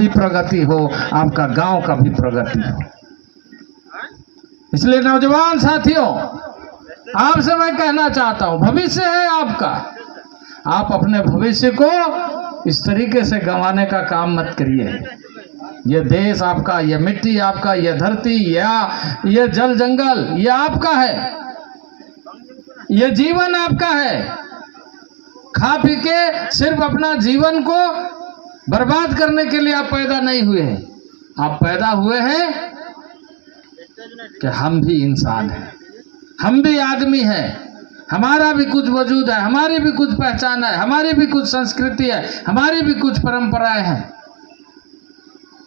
भी प्रगति हो, आपका गांव का भी प्रगति हो। इसलिए नौजवान साथियों, आपसे मैं कहना चाहता हूं, भविष्य है आपका, आप अपने भविष्य को इस तरीके से गंवाने का काम मत करिए। ये देश आपका, ये मिट्टी आपका, ये धरती या ये जल जंगल ये आपका है, ये जीवन आपका है। खा पी के सिर्फ अपना जीवन को बर्बाद करने के लिए आप पैदा नहीं हुए हैं। आप पैदा हुए हैं कि हम भी इंसान हैं, हम भी आदमी हैं, हमारा भी कुछ वजूद है, हमारी भी कुछ पहचान है, हमारी भी कुछ संस्कृति है, हमारी भी कुछ परंपराएं हैं।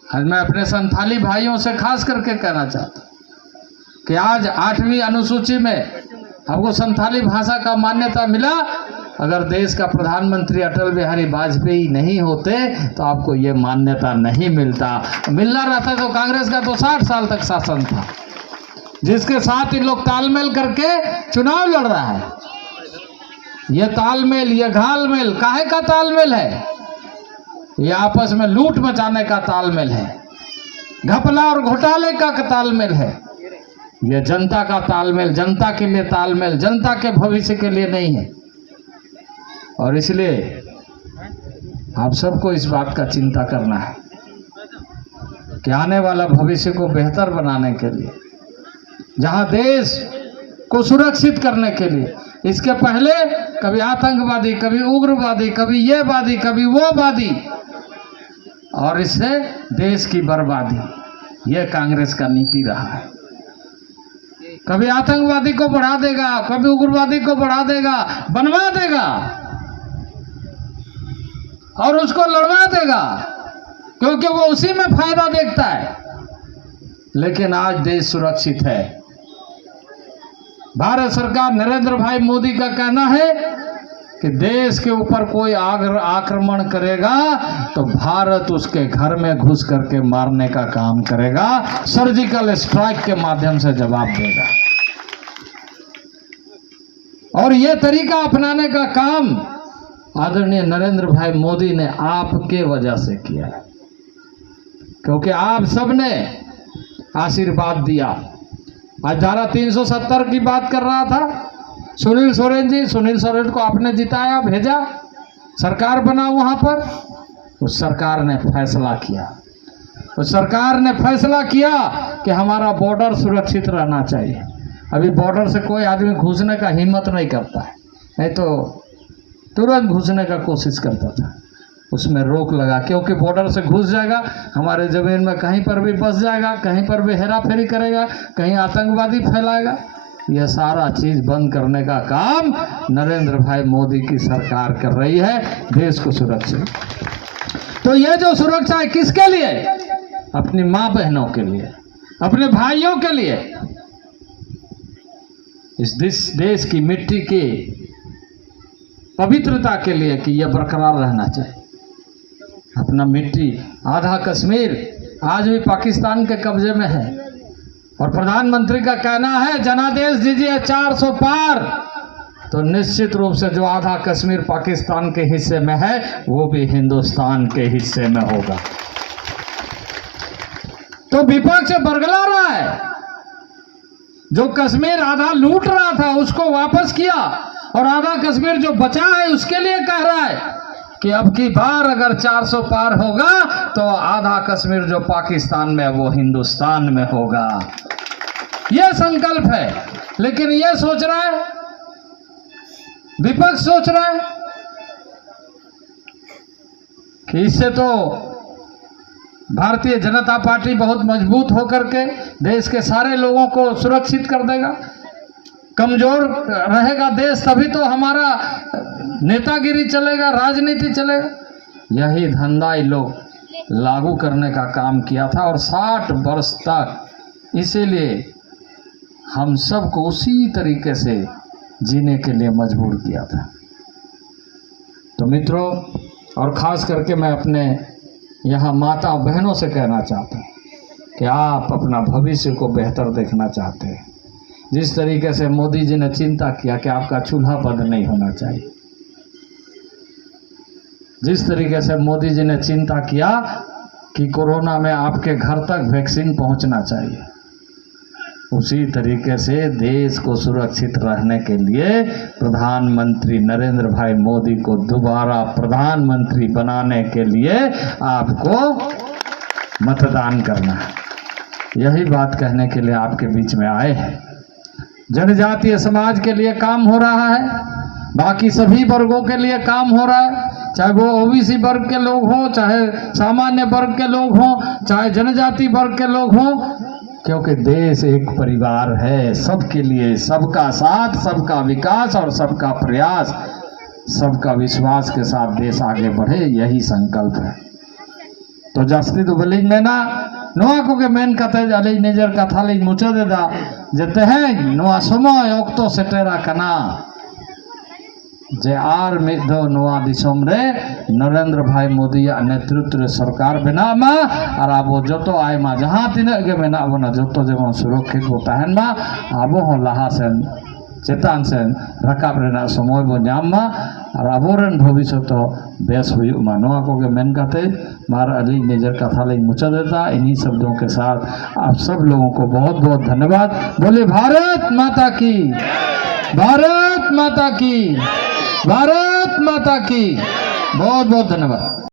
आज मैं अपने संथाली भाइयों से खास करके कहना चाहता हूं कि आज 8वीं अनुसूची में हमको संथाली भाषा का मान्यता मिला। अगर देश का प्रधानमंत्री अटल बिहारी वाजपेयी नहीं होते तो आपको ये मान्यता नहीं मिलना रहता तो कांग्रेस का तो 60 साल तक शासन था, जिसके साथ इन लोग तालमेल करके चुनाव लड़ रहा है। ये तालमेल, ये घालमेल काहे का तालमेल है? ये आपस में लूट मचाने का तालमेल है, घपला और घोटाले का तालमेल है। ये जनता का तालमेल, जनता के लिए तालमेल, जनता के भविष्य के लिए नहीं है। और इसलिए आप सबको इस बात का चिंता करना है कि आने वाला भविष्य को बेहतर बनाने के लिए, जहां देश को सुरक्षित करने के लिए, इसके पहले कभी आतंकवादी, कभी उग्रवादी, कभी ये वादी, कभी वो वादी, और इससे देश की बर्बादी, यह कांग्रेस का नीति रहा है। कभी आतंकवादी को बढ़ा देगा, कभी उग्रवादी को बढ़ा देगा, बनवा देगा और उसको लड़वा देगा, क्योंकि वो उसी में फायदा देखता है। लेकिन आज देश सुरक्षित है। भारत सरकार नरेंद्र भाई मोदी का कहना है कि देश के ऊपर कोई आक्रमण करेगा तो भारत उसके घर में घुस करके मारने का काम करेगा, सर्जिकल स्ट्राइक के माध्यम से जवाब देगा। और ये तरीका अपनाने का काम आदरणीय नरेंद्र भाई मोदी ने आपके वजह से किया है, क्योंकि आप सबने आशीर्वाद दिया। आज धारा 370 की बात कर रहा था सुनील सोरेन जी, सुनील सोरेन को आपने जिताया, भेजा, सरकार बना वहां पर। उस सरकार ने फैसला किया, उस सरकार ने फैसला किया कि हमारा बॉर्डर सुरक्षित रहना चाहिए। अभी बॉर्डर से कोई आदमी घुसने का हिम्मत नहीं करता है, नहीं तो तुरंत घुसने का कोशिश करता था। उसमें रोक लगा, क्योंकि बॉर्डर से घुस जाएगा, हमारे जमीन में कहीं पर भी बस जाएगा, कहीं पर भी हेरा फेरी करेगा, कहीं आतंकवादी फैलाएगा। यह सारा चीज बंद करने का काम नरेंद्र भाई मोदी की सरकार कर रही है, देश को सुरक्षित। तो ये जो सुरक्षा है किसके लिए? अपनी माँ बहनों के लिए, अपने भाइयों के लिए, इस देश की मिट्टी की पवित्रता के लिए कि यह बरकरार रहना चाहिए। अपना मिट्टी, आधा कश्मीर आज भी पाकिस्तान के कब्जे में है, और प्रधानमंत्री का कहना है जनादेश दीजिए 400 पार, तो निश्चित रूप से जो आधा कश्मीर पाकिस्तान के हिस्से में है वो भी हिंदुस्तान के हिस्से में होगा। तो विपक्ष बरगला रहा है, जो कश्मीर आधा लूट रहा था उसको वापस किया, और आधा कश्मीर जो बचा है उसके लिए कह रहा है कि अब की बार अगर 400 पार होगा तो आधा कश्मीर जो पाकिस्तान में है वो हिंदुस्तान में होगा। यह संकल्प है। लेकिन यह सोच रहा है, विपक्ष सोच रहा है कि इससे तो भारतीय जनता पार्टी बहुत मजबूत होकर के देश के सारे लोगों को सुरक्षित कर देगा, कमजोर रहेगा देश तभी तो हमारा नेतागिरी चलेगा, राजनीति चलेगा। यही धंधा ये लोग लागू करने का काम किया था, और 60 वर्ष तक इसीलिए हम सबको उसी तरीके से जीने के लिए मजबूर किया था। तो मित्रों, और ख़ास करके मैं अपने यहाँ माता बहनों से कहना चाहता हूँ कि आप अपना भविष्य को बेहतर देखना चाहते हैं। जिस तरीके से मोदी जी ने चिंता किया कि आपका चूल्हा बंद नहीं होना चाहिए, जिस तरीके से मोदी जी ने चिंता किया कि कोरोना में आपके घर तक वैक्सीन पहुंचना चाहिए, उसी तरीके से देश को सुरक्षित रहने के लिए प्रधानमंत्री नरेंद्र भाई मोदी को दोबारा प्रधानमंत्री बनाने के लिए आपको मतदान करना है। यही बात कहने के लिए आपके बीच में आए हैं। जनजातीय समाज के लिए काम हो रहा है, बाकी सभी वर्गों के लिए काम हो रहा है, चाहे वो ओबीसी वर्ग के लोग हों, चाहे सामान्य वर्ग के लोग हों, चाहे जनजाति वर्ग के लोग हों, क्योंकि देश एक परिवार है। सबके लिए सबका साथ, सबका विकास और सबका प्रयास, सबका विश्वास के साथ देश आगे बढ़े, यही संकल्प है। तो जास्ती तो बलिंग में ना नोआ को के मेन कथे अली निजर कथा ली मुचो देदा जते हैं नोआ समय ओक्तो सेटेरा कना जे आर मिदो नोआ दिसोम रे नरेंद्र भाई मोदी नेतृत्व रे सरकार बना मा और आबो जतो आय मा जहां तिना के मेना बना जतो जेमन सुरक्षित बो तहन मा आबो हो लहा सेन चेतान सेन रकाब रेना समय बो नाम मा और आबोरन भविष्य तो बेस हुई मा नोआ को के मेन कथे मार अली निजर कथा ली मुचा देता। इन्हीं शब्दों के साथ आप सब लोगों को बहुत बहुत धन्यवाद। बोले भारत माता की, भारत माता की, भारत माता की। बहुत बहुत धन्यवाद।